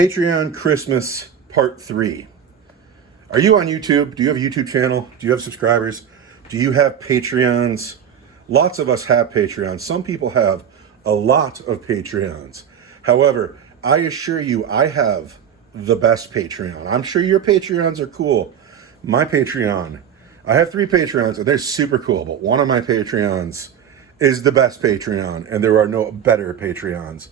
Patreon Christmas Part 3. Are you on YouTube? Do you have a YouTube channel? Do you have subscribers? Do you have Patreons? Lots of us have Patreons. Some people have a lot of Patreons. However, I assure you, I have the best Patreon. I'm sure your Patreons are cool. My Patreon, I have 3 Patreons, and they're super cool, but one of my Patreons is the best Patreon, and there are no better Patreons.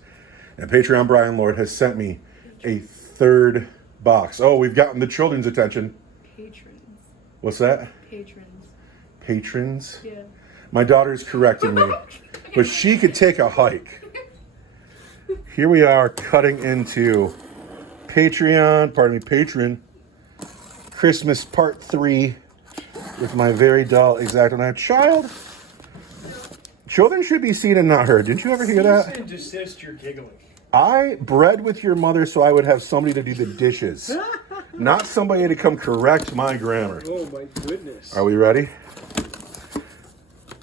And Patreon Brian Lord has sent me a 3rd box. Oh, we've gotten the children's attention. Patrons. What's that? Patrons. Patrons? Yeah. My daughter's correcting me, but she could take a hike. Here we are cutting into Patron Christmas Part 3 with my very dull X-Acto knife. Children should be seen and not heard. Didn't you ever hear that? Cease and desist, you're giggling. I bred with your mother so I would have somebody to do the dishes, not somebody to come correct my grammar. Oh my goodness. Are we ready?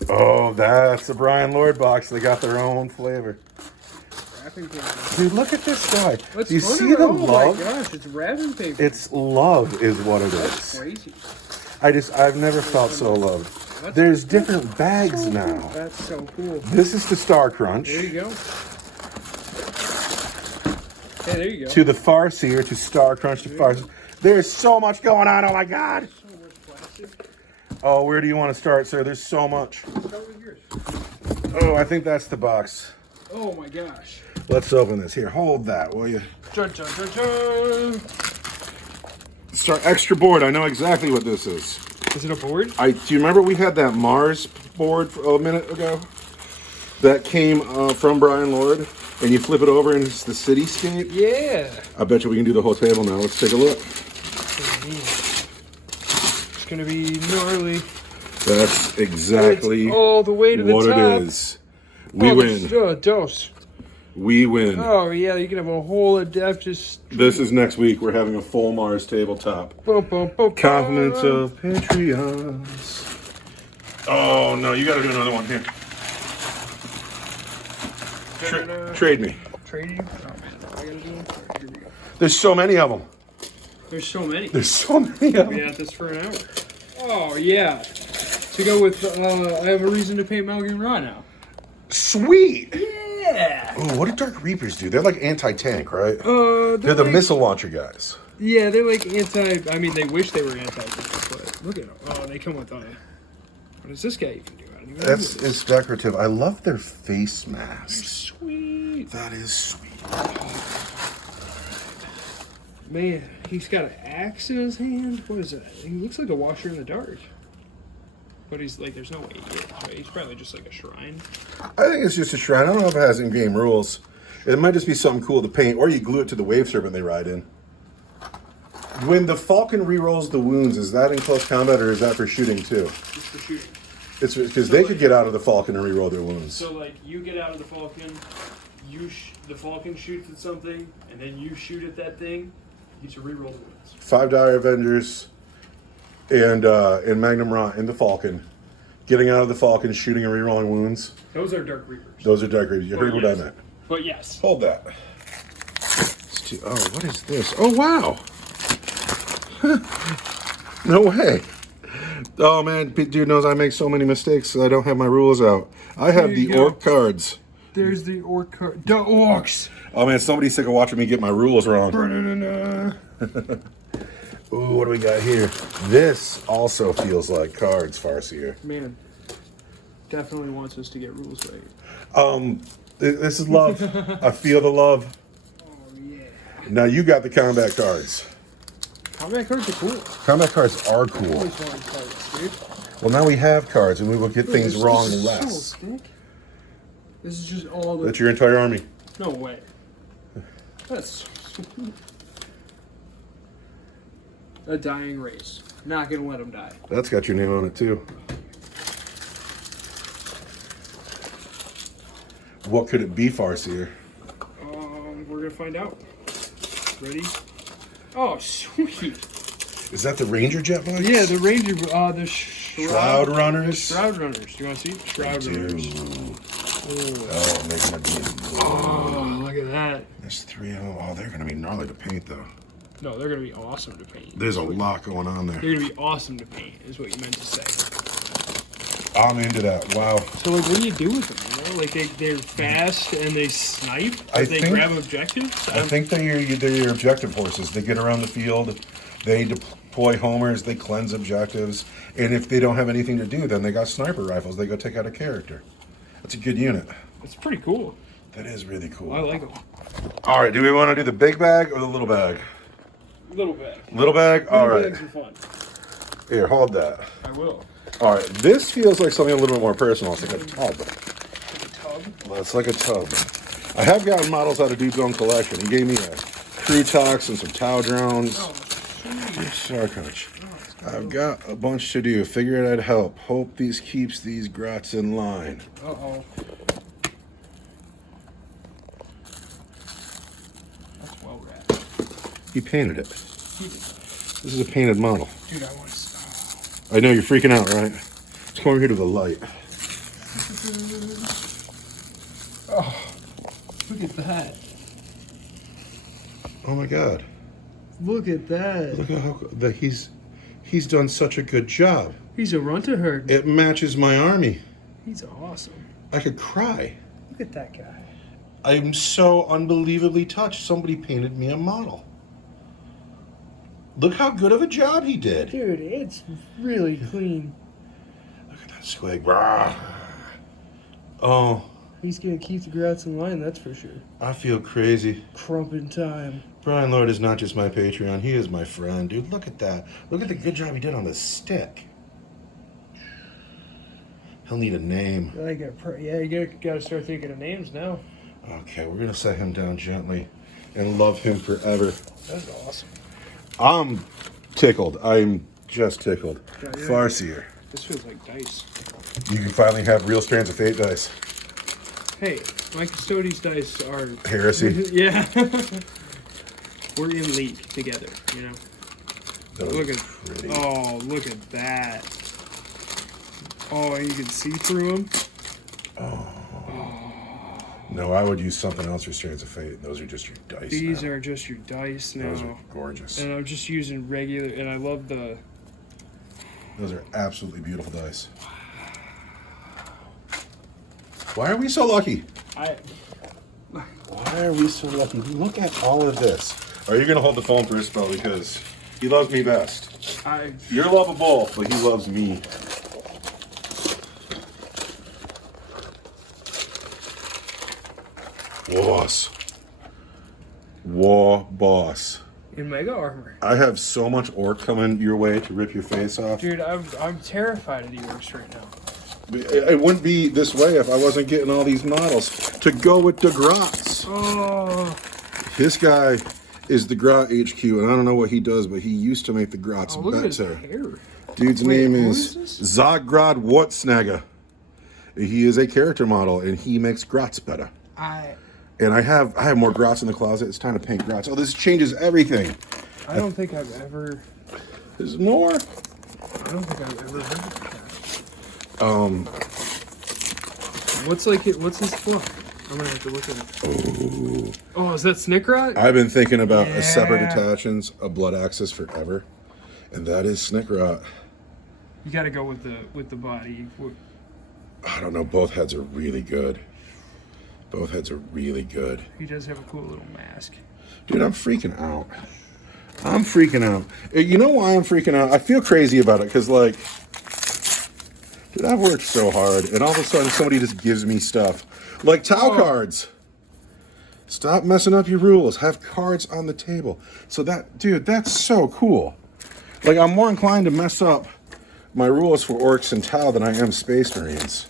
Oh, that's the Brian Lord box. They got their own flavor. Wrapping paper. Dude, look at this guy. Let's Do you put see it- the oh love? my gosh, it's wrapping paper. It's love is what it That's is. crazy. I've never felt so loved. There's different bags now. That's so cool. This is the Starcrunch. There you go. Hey, there you go. To the Farseer, to Starcrunch, to Farseer. There's so much going on. Oh my God. So much plastic. Oh, where do you want to start, sir? There's so much. Start with yours. Oh, I think that's the box. Oh my gosh. Let's open this. Here, hold that, will you? Dun, dun, dun, dun. It's our extra board. I know exactly what this is. Is it a board? Do you remember we had that Mars board a minute ago? That came from Brian Lord, and you flip it over and it's the cityscape. Yeah. I bet you we can do the whole table now. Let's take a look. It's gonna be gnarly. That's exactly It's all the way to the what top. it is. We win. Dose. We win. Oh yeah, you can have a whole adaptive. This is next week. We're having a full Mars tabletop. Boom, boom, boom, Compliments of Patreons. Oh no, you got to do another one here. Trade me. Trading? Oh man, what I gotta do? Alright, here we go. There's so many of them. There's so many. There's so many of We them. at this for an hour. Oh yeah. To go with, I have a reason to paint Malgan Raw now. Sweet. Yeah. Oh, what do Dark Reapers do? They're like anti-tank, right? They're the like, missile launcher guys. Yeah, they're like anti. I mean, they wish they were anti, but look at them. Oh, they come with what does this guy even do? I don't even know That's this. it's decorative. I love their face They're masks. sweet. That is sweet. Man, he's got an axe in his hand. What is that? He looks like a washer in the dark. But he's like, there's no way he is, right? He's probably just like a shrine. I think it's just a shrine. I don't know if it has in-game rules. It might just be something cool to paint, or you glue it to the wave serpent they ride in. When the Falcon re-rolls the wounds, is that in close combat, or is that for shooting too? Just for shooting. It's because they could get out of the Falcon and re-roll their wounds. So like, you get out of the Falcon, the Falcon shoots at something, and then you shoot at that thing. You get to reroll the wounds. $5 Avengers and Magnum Ra in the Falcon. Getting out of the Falcon, shooting and re-rolling wounds. Those are Dark Reapers. Those are Dark Reapers. You heard what I meant. But yes. Hold that. Oh, what is this? Oh, wow. No way. Oh, man. Dude knows I make so many mistakes. I don't have my rules out. I have There you the go. orc cards. There's the orc card. The orcs. Oh, man. Somebody's sick of watching me get my rules wrong. Ba-da-da-da. Ooh, what do we got here? This also feels like cards, Farseer. Man, definitely wants us to get rules right. This is love. I feel the love. Oh yeah. Now you got the combat cards. Combat cards are cool. Combat cards are cool. Always wanted cards, dude. Well, now we have cards, and we will get things This wrong is less. So thick. This is just all the. That's your entire army. No way. That's a dying race. Not gonna let them die. That's got your name on it too. What could it be, Farseer? We're gonna find out. Ready? Oh, sweet. Is that the Ranger jet bikes? Yeah, the Ranger, the Shroud Runners. Shroud Runners. Do you want to see? Shroud Runners. Oh, it makes my dreams. Oh, look at that. There's 3 of them. Oh, they're going to be gnarly to paint, though. No, they're gonna be awesome to paint. There's a lot going on there. They're gonna be awesome to paint, is what you meant to say. I'm into that. Wow. So, like, what do you do with them? You know, like they're fast and they snipe. They grab objectives. I think they're your objective horses. They get around the field. They deploy homers. They cleanse objectives. And if they don't have anything to do, then they got sniper rifles. They go take out a character. That's a good unit. It's pretty cool. That is really cool. I like them. All right. Do we want to do the big bag or the little bag? Little bag. Little bag? All right. Bags are fun. Here, hold that. I will. All right. This feels like something a little bit more personal. It's like a tub. Like a tub? Well, it's like a tub. I have gotten models out of Dude's own collection. He gave me a crew tox and some Tau drones. Oh, Starcrunch. I've got a bunch to do. Figured I'd help. Hope these keeps these grots in line. Uh-oh. That's well wrapped. He painted it. He did. This is a painted model. Dude, I want to stop. I know you're freaking out, right? Let's come over here to the light. Oh, look at that. Oh my God. Look at that. Look at how that he's done such a good job. He's a runter-herd. It matches my army. He's awesome. I could cry. Look at that guy. I'm so unbelievably touched. Somebody painted me a model. Look how good of a job he did. Dude, it's really clean. Look at that squig. Rah. Oh, He's gonna keep the grots in line, that's for sure. I feel crazy. Crumpin' time. Brian Lord is not just my Patreon. He is my friend. Dude, look at that. Look at the good job he did on the stick. He'll need a name. You gotta start thinking of names now. Okay, we're going to set him down gently and love him forever. That's awesome. I'm tickled. I'm just tickled. Yeah. Farseer. This feels like dice. You can finally have real Strands of Fate dice. Hey, my Custodes dice are... Heresy. Yeah. We're in league together, you know? Look at... pretty. Oh, look at that. Oh, you can see through them? No, I would use something else for Strands of Fate. Those are just your dice. These now. are just your dice now. Those are gorgeous. And I'm just using regular... And I love the... Those are absolutely beautiful dice. Why are we so lucky? Why are we so lucky? Look at all of this. Are you going to hold the phone for Isabel? Because he loves me best. You're lovable, but he loves me. Boss. War boss. In mega armor. I have so much orc coming your way to rip your face off. Dude, I'm terrified of the orcs right now. It wouldn't be this way if I wasn't getting all these models to go with the grots. Oh. This guy is the Grot HQ, and I don't know what he does, but he used to make the grots Look at his better. hair. Dude's Wait, name who is is Zogrod Wartsnagger. He is a character model, and he makes grots better. And I have more grots in the closet. It's time to paint grots. Oh, this changes everything. I don't think I've ever... There's more. I don't think I've ever heard of that. What's this book? I'm gonna have to look at it. Oh, is that Snickrot? I've been thinking about Yeah. a separate attachments of Blood Axis forever, and that is Snickrot. You gotta go with the body. I don't know. Both heads are really good. Both heads are really good. He does have a cool little mask. Dude, I'm freaking out. I'm freaking out. You know why I'm freaking out? I feel crazy about it because, like, dude, I've worked so hard, and all of a sudden somebody just gives me stuff. Like Tau cards. Stop messing up your rules. Have cards on the table. So that, dude, that's so cool. Like, I'm more inclined to mess up my rules for Orcs and Tau than I am Space Marines.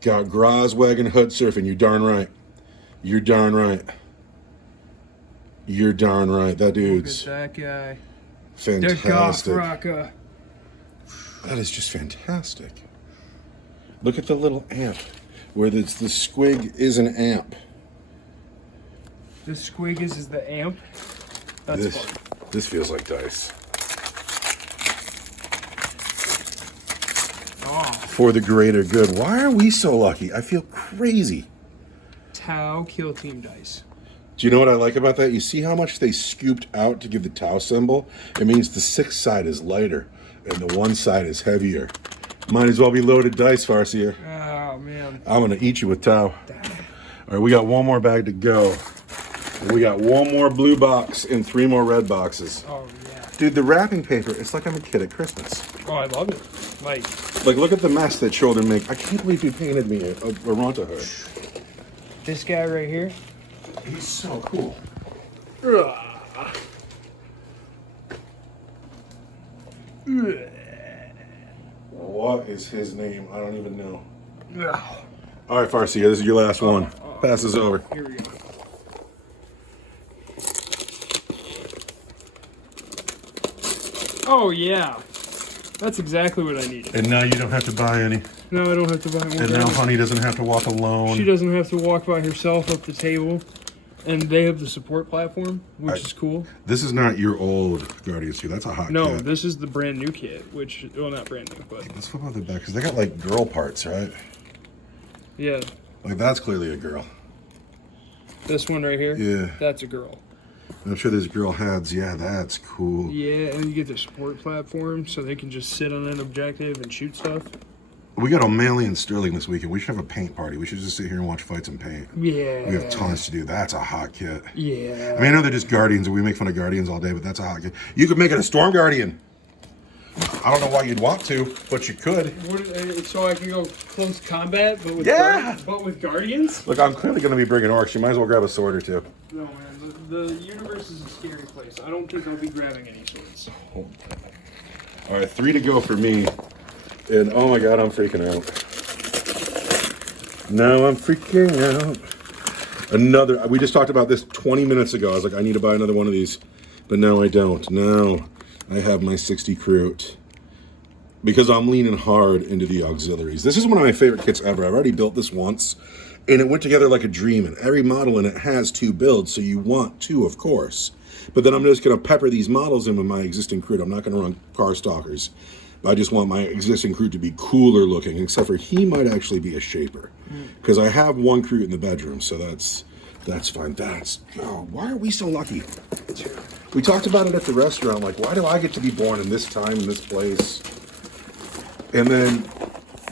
Got Groswagon Hood Surfing. You're darn right. You're darn right. You're darn right. That dude's Look at that guy. fantastic. The Gothraka. That is just fantastic. Look at the little amp. Where the squig is an amp. The squig is the amp. That's fun. This feels like dice. Oh. for the greater good. Why are we so lucky? I feel crazy. Tau Kill Team dice. Do you know what I like about that? You see how much they scooped out to give the Tau symbol? It means the 6 side is lighter and the 1 side is heavier. Might as well be loaded dice, Farseer. Oh, man. I'm going to eat you with Tau. All right, we got one more bag to go. And we got one more blue box and 3 more red boxes. Oh, yeah. Dude, the wrapping paper, it's like I'm a kid at Christmas. Oh, I love it. Like, look at the mess that children make. I can't believe you painted me a Ronta hood. This guy right here. He's so cool. What is his name? I don't even know. All right, Farseer, this is your last one. Pass this over. Here we go. Oh, yeah. That's exactly what I needed. And now you don't have to buy any. No, I don't have to buy one. And now Honey doesn't have to walk alone. She doesn't have to walk by herself up the table. And they have the support platform, which is cool. This is not your old Guardians 2. That's a hot kit. No, this is the brand new kit, which, well, not brand new, but... Let's flip out the back, because they got, like, girl parts, right? Yeah. Like, that's clearly a girl. This one right here? Yeah. That's a girl. I'm sure there's girl heads. Yeah, that's cool. Yeah, and you get the support platform, so they can just sit on an objective and shoot stuff. We got O'Malley and Sterling this weekend. We should have a paint party. We should just sit here and watch fights and paint. Yeah. We have tons to do. That's a hot kit. Yeah. I mean, I know they're just Guardians, and we make fun of Guardians all day, but that's a hot kit. You could make it a Storm Guardian. I don't know why you'd want to, but you could. So I can go close combat, but with but with Guardians? Look, I'm clearly going to be bringing orcs. You might as well grab a sword or two. No, man. The universe is a scary place. I don't think I'll be grabbing any swords. All right, 3 to go for me. And oh my God, I'm freaking out. Now I'm freaking out. Another, we just talked about this 20 minutes ago. I was like, I need to buy another one of these. But now I don't. Now I have my 60 Kroot. Because I'm leaning hard into the auxiliaries. This is one of my favorite kits ever. I've already built this once. And it went together like a dream. And every model in it has 2 builds. So you want 2, of course. But then I'm just going to pepper these models in with my existing Kroot. I'm not going to run car stalkers. I just want my existing Kroot to be cooler looking, except for he might actually be a shaper. Because I have 1 Kroot in the bedroom, so that's fine. Why are we so lucky? We talked about it at the restaurant, like, why do I get to be born in this time, in this place? And then,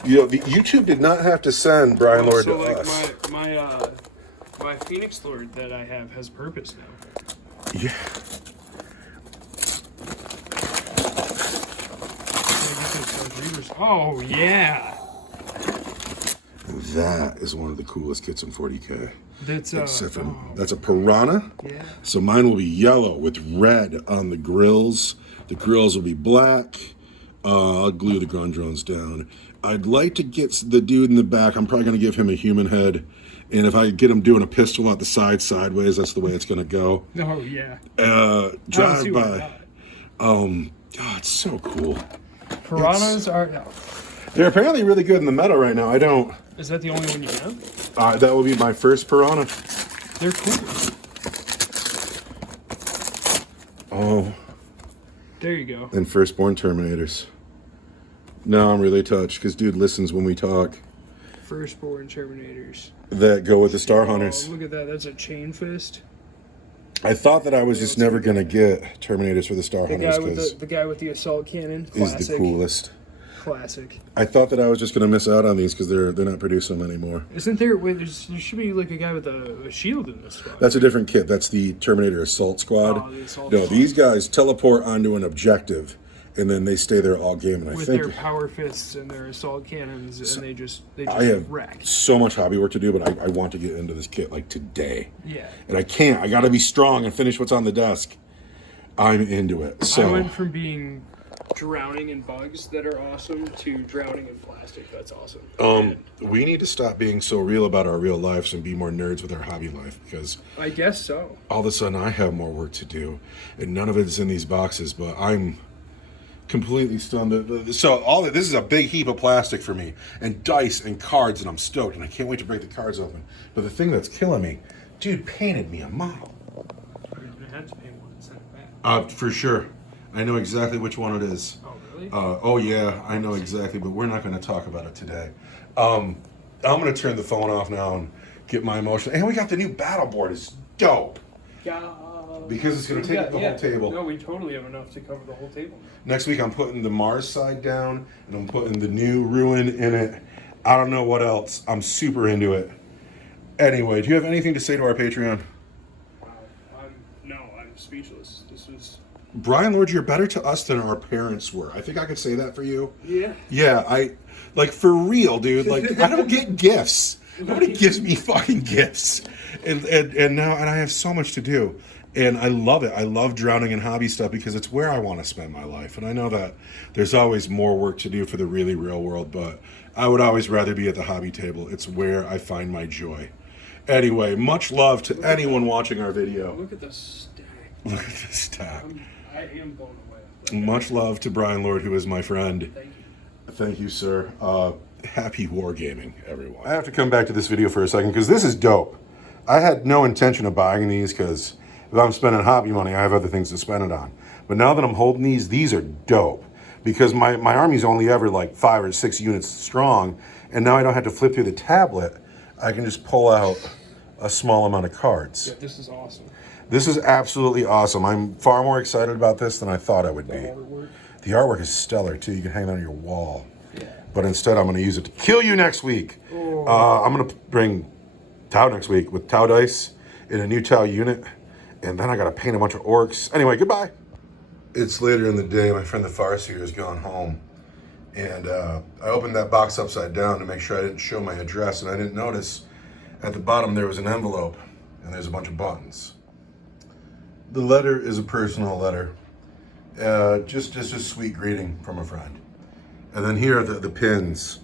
you know, the YouTube did not have to send Brian Lord to us. My Phoenix Lord that I have has purpose now. Yeah. Oh, yeah. That is one of the coolest kits in 40K. That's That's a Piranha. Yeah. So mine will be yellow with red on the grills. The grills will be black. I'll glue the ground drones down. I'd like to get the dude in the back. I'm probably going to give him a human head. And if I get him doing a pistol at the side sideways, that's the way it's going to go. Oh, yeah. Drive by. God, it's so cool. Piranhas are... No. They're apparently really good in the meta right now. I don't... Is that the only one you have? That will be my first Piranha. They're cool. Oh. There you go. And Firstborn Terminators. Now I'm really touched, because dude listens when we talk. Firstborn Terminators. That go with the Star Hunters. Oh, look at that. That's a chain fist. I thought that I was just never going to get Terminators for the Star Hunters, because the guy with the assault cannon. Classic. is the coolest. Classic. I thought that I was just going to miss out on these because they're not producing them anymore. Isn't there? Wait, there should be like a guy with a shield in this spot. That's a different kit. That's the Terminator Assault Squad. Oh, the Assault No, Squad. these guys teleport onto an objective, and then they stay there all game. And with I think their power fists and their assault cannons, and they just I have wreck. so much hobby work to do, but I want to get into this kit like today. Yeah. And I can't. I got to be strong and finish what's on the desk. I'm into it. So I went from being drowning in bugs that are awesome to drowning in plastic. That's awesome. we need to stop being so real about our real lives and be more nerds with our hobby life, because I guess so. all of a sudden I have more work to do, and none of it's in these boxes. But I'm completely stunned. So this is a big heap of plastic for me, and dice and cards, and I'm stoked, and I can't wait to break the cards open. But the thing that's killing me, dude painted me a model. I had to pay one and send it back. For sure. I know exactly which one it is. Oh, really? Really? Oh yeah, I know exactly, but we're not going to talk about it today. I'm going to turn the phone off now and get my emotion. And we got the new battle board. It's dope. Yeah. Because it's going to take up the whole table. No, we totally have enough to cover the whole table. Next week I'm putting the Mars side down, and I'm putting the new Ruin in it. I don't know what else. I'm super into it. Anyway, do you have anything to say to our Patreon? Wow. I'm speechless. This was. Brian Lord, you're better to us than our parents were. I think I could say that for you. Yeah. Yeah, like for real, dude. Like I don't get gifts. Nobody gives me fucking gifts. And now I have so much to do. And I love it. I love drowning in hobby stuff because it's where I want to spend my life. And I know that there's always more work to do for the really real world, but I would always rather be at the hobby table. It's where I find my joy. Anyway, much love to anyone watching our video. Look at the stack. Look at this stack. I am blown away. Much love to Brian Lord, who is my friend. Thank you. Thank you, sir. Happy wargaming, everyone. I have to come back to this video for a second because this is dope. I had no intention of buying these because if I'm spending hobby money, I have other things to spend it on. But now that I'm holding these are dope because my army's only ever like 5 or 6 units strong, and now I don't have to flip through the tablet. I can just pull out a small amount of cards. Yeah, this is awesome. This is absolutely awesome. I'm far more excited about this than I thought I would be. Artwork. The artwork is stellar too. You can hang it on your wall. Yeah. But instead, I'm going to use it to kill you next week. Oh. I'm going to bring Tau next week with Tau dice in a new Tau unit. And then I got to paint a bunch of orcs. Anyway, goodbye. It's later in the day. My friend the Farseer has gone home. And I opened that box upside down to make sure I didn't show my address. And I didn't notice at the bottom there was an envelope. And there's a bunch of buttons. The letter is a personal letter. Just a sweet greeting from a friend. And then here are the pins.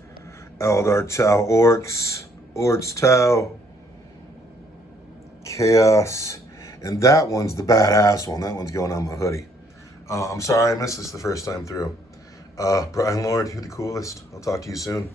Eldar Tau Orcs, Orcs Tau, Chaos, and that one's the badass one. That one's going on my hoodie. I'm sorry I missed this the first time through. Brian Lord, you're the coolest. I'll talk to you soon.